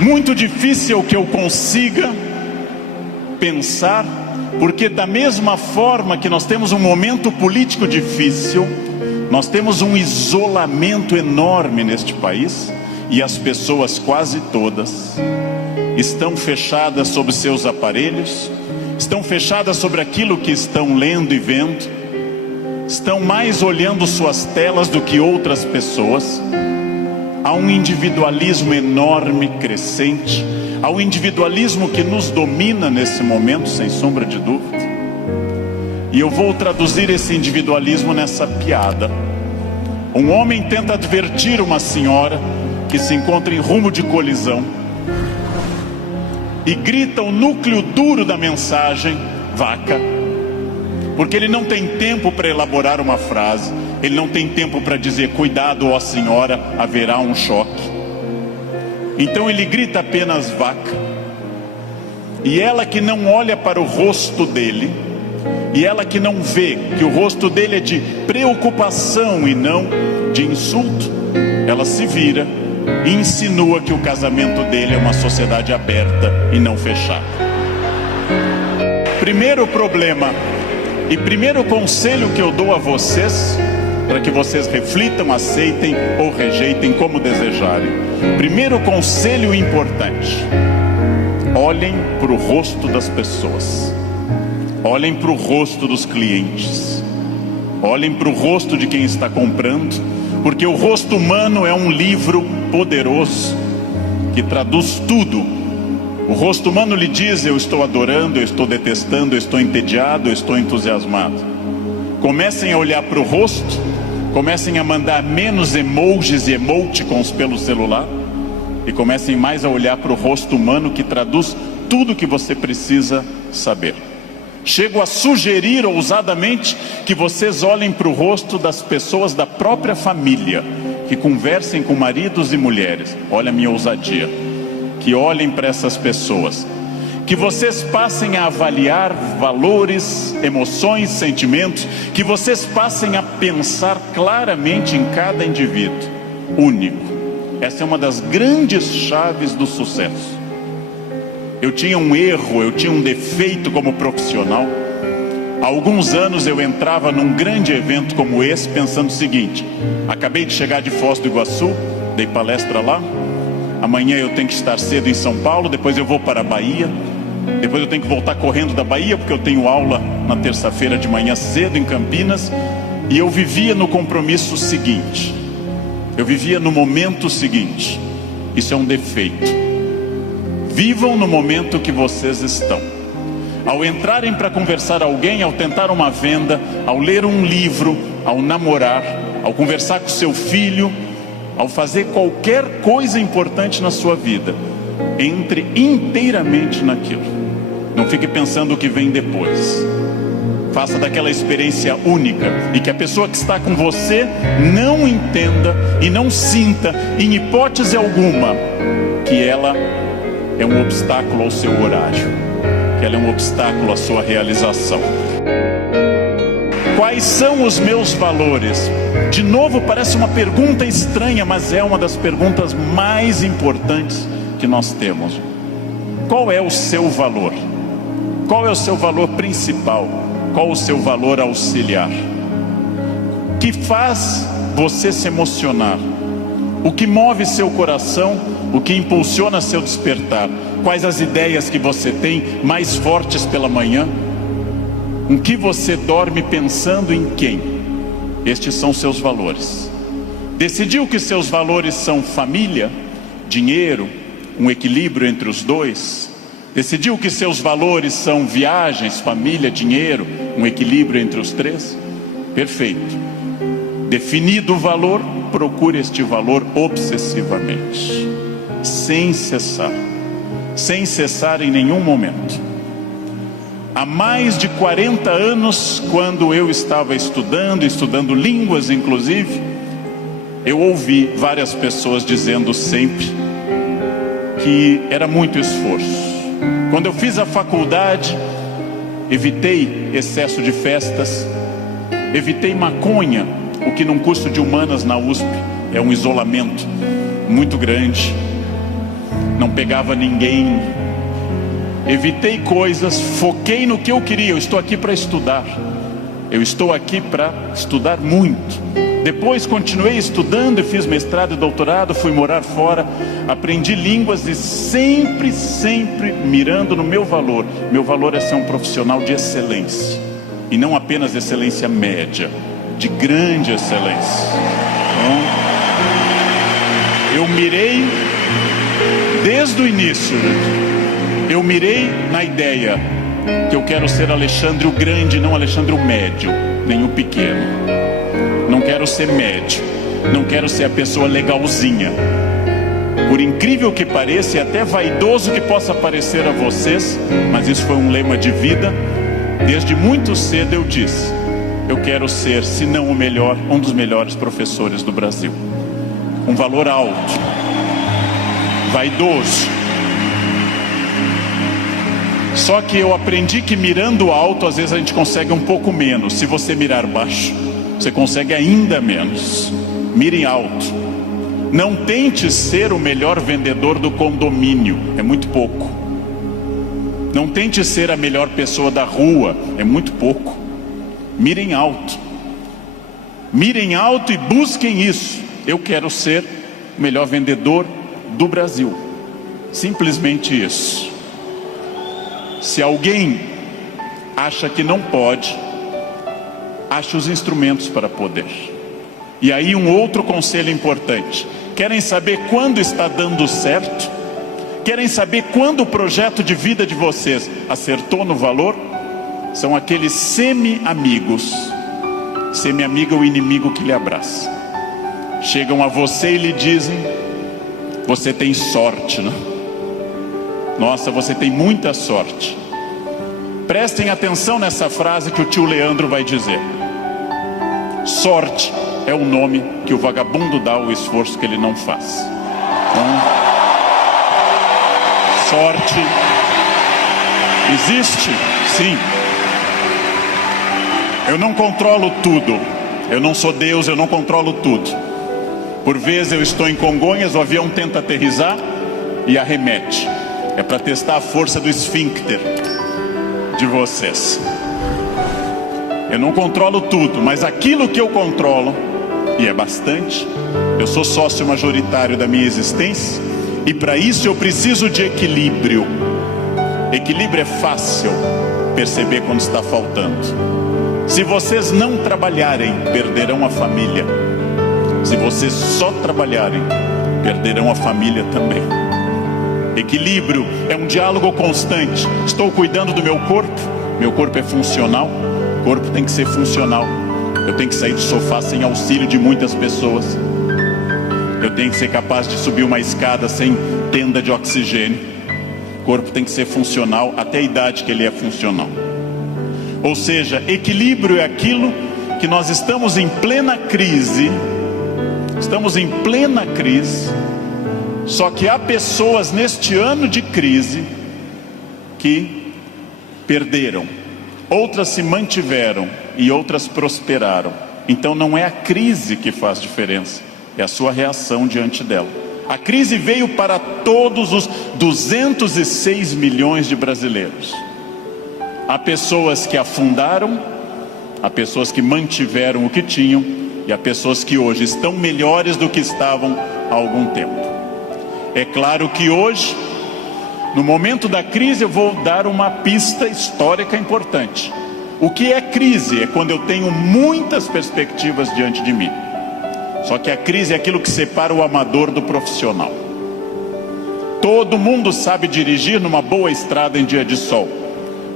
Muito difícil que eu consiga pensar, porque da mesma forma que nós temos um momento político difícil, nós temos um isolamento enorme neste país, e as pessoas quase todas estão fechadas sobre seus aparelhos, estão fechadas sobre aquilo que estão lendo e vendo, estão mais olhando suas telas do que outras pessoas. Há um individualismo enorme, crescente. Há um individualismo que nos domina nesse momento, sem sombra de dúvida. E eu vou traduzir esse individualismo nessa piada. Um homem tenta advertir uma senhora que se encontra em rumo de colisão e grita o núcleo duro da mensagem: vaca. Porque ele não tem tempo para elaborar uma frase. Ele não tem tempo para dizer: cuidado, ó senhora, haverá um choque. Então ele grita apenas vaca. E ela que não olha para o rosto dele, e ela que não vê que o rosto dele é de preocupação e não de insulto, ela se vira e insinua que o casamento dele é uma sociedade aberta e não fechada. Primeiro problema e primeiro conselho que eu dou a vocês, para que vocês reflitam, aceitem ou rejeitem como desejarem. Primeiro conselho importante: olhem para o rosto das pessoas, olhem para o rosto dos clientes, olhem para o rosto de quem está comprando, porque o rosto humano é um livro poderoso que traduz tudo. O rosto humano lhe diz: eu estou adorando, eu estou detestando, eu estou entediado, eu estou entusiasmado. Comecem a olhar para o rosto, comecem a mandar menos emojis e emoticons pelo celular, e comecem mais a olhar para o rosto humano, que traduz tudo o que você precisa saber. Chego a sugerir ousadamente que vocês olhem para o rosto das pessoas da própria família, que conversem com maridos e mulheres. Olha a minha ousadia. Que olhem para essas pessoas, que vocês passem a avaliar valores, emoções, sentimentos, que vocês passem a pensar claramente em cada indivíduo único. Essa é uma das grandes chaves do sucesso. Eu tinha um erro, eu tinha um defeito como profissional. Há alguns anos eu entrava num grande evento como esse pensando o seguinte: acabei de chegar de Foz do Iguaçu, dei palestra lá, amanhã eu tenho que estar cedo em São Paulo, depois eu vou para a Bahia, depois eu tenho que voltar correndo da Bahia, porque eu tenho aula na terça-feira de manhã cedo em Campinas. E eu vivia no compromisso seguinte, eu vivia no momento seguinte. Isso é um defeito. Vivam no momento que vocês estão. Ao entrarem para conversar com alguém, ao tentar uma venda, ao ler um livro, ao namorar, ao conversar com seu filho, ao fazer qualquer coisa importante na sua vida, entre inteiramente naquilo. Não fique pensando o que vem depois. Faça daquela experiência única, e que a pessoa que está com você não entenda e não sinta, em hipótese alguma, que ela é um obstáculo ao seu horário, que ela é um obstáculo à sua realização. Quais são os meus valores? De novo, parece uma pergunta estranha, mas é uma das perguntas mais importantes que nós temos. Qual é o seu valor? Qual é o seu valor principal? Qual o seu valor auxiliar? O que faz você se emocionar? O que move seu coração? O que impulsiona seu despertar? Quais as ideias que você tem mais fortes pela manhã? Com que você dorme pensando em quem? Estes são seus valores. Decidiu que seus valores são família, dinheiro, um equilíbrio entre os dois? Decidiu que seus valores são viagens, família, dinheiro, um equilíbrio entre os três? Perfeito. Definido o valor, procure este valor obsessivamente, sem cessar em nenhum momento. Há mais de 40 anos, quando eu estava estudando línguas inclusive, eu ouvi várias pessoas dizendo sempre que era muito esforço. Quando eu fiz a faculdade, evitei excesso de festas, evitei maconha, o que num curso de humanas na USP é um isolamento muito grande. não pegava ninguém, evitei coisas, foquei no que eu queria. Eu estou aqui para estudar, eu estou aqui para estudar muito. Depois continuei estudando e fiz mestrado e doutorado, fui morar fora, aprendi línguas e sempre mirando no meu valor. Meu valor é ser um profissional de excelência, e não apenas excelência média, de grande excelência. Então, eu mirei desde o início, eu mirei na ideia que eu quero ser Alexandre o Grande, não Alexandre o Médio, nem o Pequeno. Não quero ser médio, não quero ser a pessoa legalzinha. Por incrível que pareça, e até vaidoso que possa parecer a vocês, mas isso foi um lema de vida. Desde muito cedo eu disse: eu quero ser, se não o melhor, um dos melhores professores do Brasil. Um valor alto, vaidoso. Só que eu aprendi que mirando alto, às vezes a gente consegue um pouco menos. Se você mirar baixo, você consegue ainda menos. Mire alto. Não tente ser o melhor vendedor do condomínio, é muito pouco. Não tente ser a melhor pessoa da rua, é muito pouco. Mirem alto. Mirem alto e busquem isso. Eu quero ser o melhor vendedor do Brasil. Simplesmente isso. Se alguém acha que não pode, ache os instrumentos para poder. E aí um outro conselho importante: querem saber quando está dando certo? Querem saber quando o projeto de vida de vocês acertou no valor? São aqueles semi-amigos. Semi-amigo é o inimigo que lhe abraça. Chegam a você e lhe dizem: você tem sorte, não? Nossa, você tem muita sorte. Prestem atenção nessa frase que o tio Leandro vai dizer. Sorte é o nome que o vagabundo dá ao esforço que ele não faz. Então, sorte existe, sim. Eu não controlo tudo. Eu não sou Deus, eu não controlo tudo. Por vezes eu estou em Congonhas, o avião tenta aterrissar e arremete. É para testar a força do esfíncter de vocês. Eu não controlo tudo, mas aquilo que eu controlo, e é bastante, eu sou sócio majoritário da minha existência, e para isso eu preciso de equilíbrio. Equilíbrio é fácil perceber quando está faltando. Se vocês não trabalharem, perderão a família. Se vocês só trabalharem, perderão a família também. Equilíbrio é um diálogo constante. Estou cuidando do meu corpo é funcional. O corpo tem que ser funcional. Eu tenho que sair do sofá sem auxílio de muitas pessoas. Eu tenho que ser capaz de subir uma escada sem tenda de oxigênio. O corpo tem que ser funcional até a idade que ele é funcional. Ou seja, equilíbrio é aquilo que nós estamos em plena crise. Estamos em plena crise. Só que há pessoas neste ano de crise que perderam. Outras se mantiveram e outras prosperaram. Então não é a crise que faz diferença, é a sua reação diante dela. A crise veio para todos os 206 milhões de brasileiros. Há pessoas que afundaram, há pessoas que mantiveram o que tinham, e há pessoas que hoje estão melhores do que estavam há algum tempo. É claro que hoje, no momento da crise, eu vou dar uma pista histórica importante. O que é crise? É quando eu tenho muitas perspectivas diante de mim. Só que a crise é aquilo que separa o amador do profissional. Todo mundo sabe dirigir numa boa estrada em dia de sol.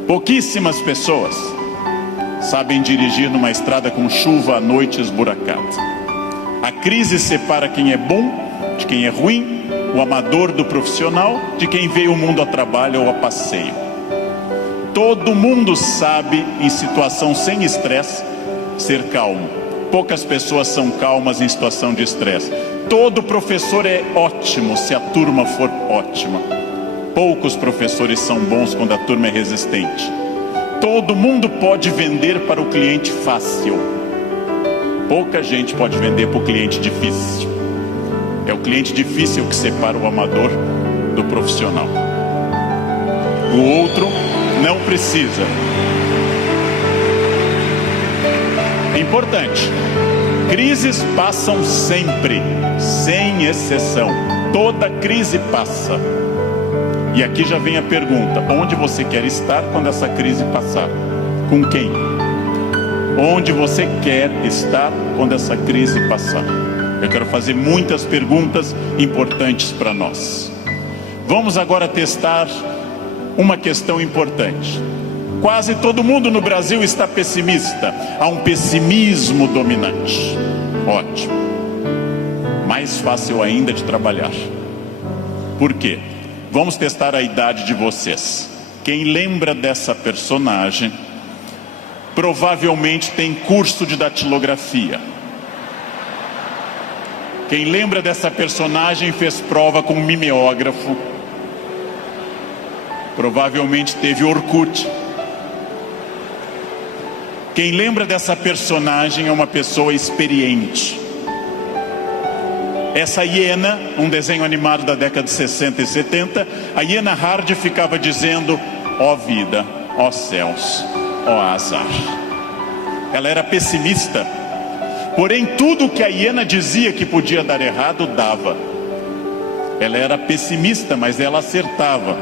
Pouquíssimas pessoas sabem dirigir numa estrada com chuva à noite esburacada. A crise separa quem é bom de quem é ruim, o amador do profissional, de quem veio ao mundo a trabalho ou a passeio. Todo mundo sabe, em situação sem estresse, ser calmo. Poucas pessoas são calmas em situação de estresse. Todo professor é ótimo se a turma for ótima. Poucos professores são bons quando a turma é resistente. Todo mundo pode vender para o cliente fácil. Pouca gente pode vender para o cliente difícil. É o cliente difícil que separa o amador do profissional. O outro não precisa. Importante. Crises passam sempre, sem exceção. Toda crise passa. E aqui já vem a pergunta: onde você quer estar quando essa crise passar? Com quem? Onde você quer estar quando essa crise passar? Eu quero fazer muitas perguntas importantes para nós. Vamos agora testar uma questão importante. Quase todo mundo no Brasil está pessimista. Há um pessimismo dominante. Ótimo. Mais fácil ainda de trabalhar. Por quê? Vamos testar a idade de vocês. Quem lembra dessa personagem provavelmente tem curso de datilografia. Quem lembra dessa personagem fez prova com um mimeógrafo. Provavelmente teve Orkut. Quem lembra dessa personagem é uma pessoa experiente. Essa hiena, um desenho animado da década de 60 e 70, a hiena Hard ficava dizendo: ó vida, ó céus, ó azar. Ela era pessimista, porém tudo que a hiena dizia que podia dar errado, dava. Ela era pessimista, mas ela acertava.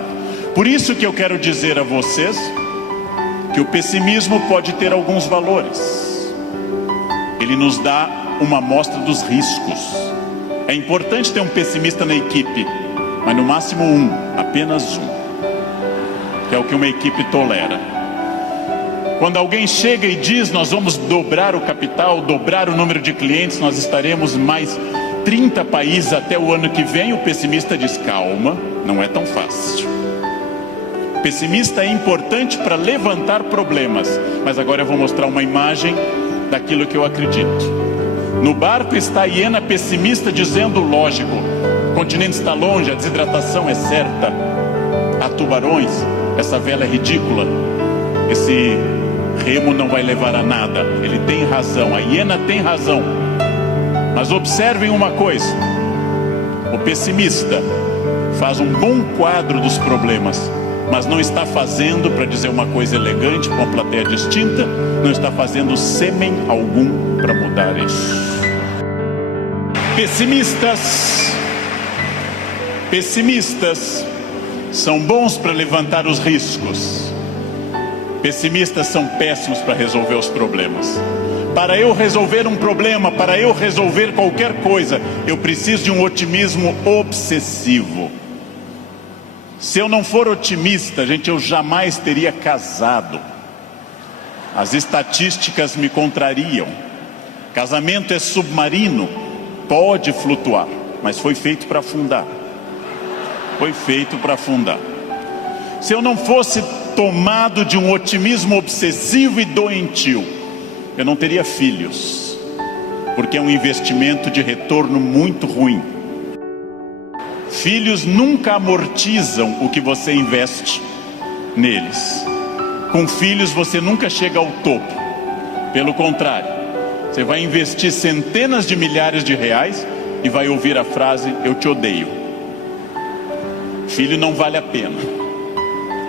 Por isso que eu quero dizer a vocês que o pessimismo pode ter alguns valores. Ele nos dá uma amostra dos riscos. É importante ter um pessimista na equipe, mas no máximo um, apenas um, que é o que uma equipe tolera. Quando alguém chega e diz: nós vamos dobrar o capital, dobrar o número de clientes, nós estaremos mais 30 países até o ano que vem, o pessimista diz: calma, não é tão fácil. O pessimista é importante para levantar problemas, mas agora eu vou mostrar uma imagem daquilo que eu acredito. No barco está a hiena pessimista dizendo: lógico, o continente está longe, a desidratação é certa, há tubarões, essa vela é ridícula, esse remo não vai levar a nada. Ele tem razão, a hiena tem razão. Mas observem uma coisa: o pessimista faz um bom quadro dos problemas, mas não está fazendo, para dizer uma coisa elegante para uma plateia distinta, não está fazendo sêmen algum para mudar isso. Pessimistas são bons para levantar os riscos. Pessimistas são péssimos para resolver os problemas. Para eu resolver um problema, para eu resolver qualquer coisa, eu preciso de um otimismo obsessivo. Se eu não for otimista, gente, eu jamais teria casado. As estatísticas me contrariam. Casamento é submarino, pode flutuar, mas foi feito para afundar. Foi feito para afundar. Se eu não fosse tomado de um otimismo obsessivo e doentio, eu não teria filhos, porque é um investimento de retorno muito ruim. Filhos nunca amortizam o que você investe neles. Com filhos você nunca chega ao topo. Pelo contrário, você vai investir centenas de milhares de reais e vai ouvir a frase: eu te odeio. Filho não vale a pena.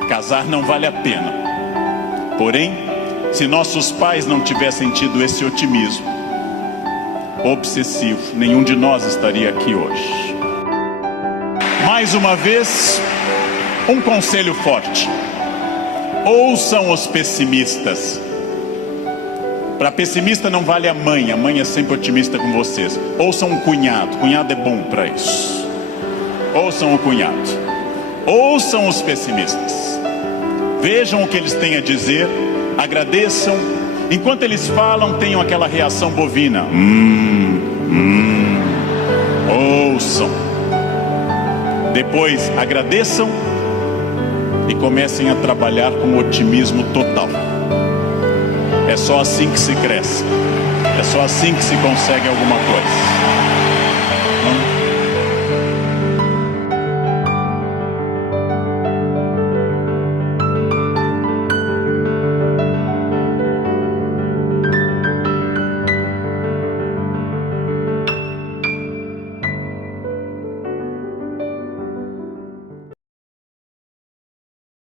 Casar não vale a pena. Porém, se nossos pais não tivessem tido esse otimismo obsessivo, nenhum de nós estaria aqui hoje. Mais uma vez, um conselho forte: ouçam os pessimistas. Para pessimista não vale a mãe é sempre otimista com vocês. Ouçam um cunhado é bom para isso. Ouçam o cunhado. Ouçam os pessimistas. Vejam o que eles têm a dizer, agradeçam. Enquanto eles falam, tenham aquela reação bovina. Ouçam. Depois agradeçam e comecem a trabalhar com otimismo total. É só assim que se cresce. É só assim que se consegue alguma coisa.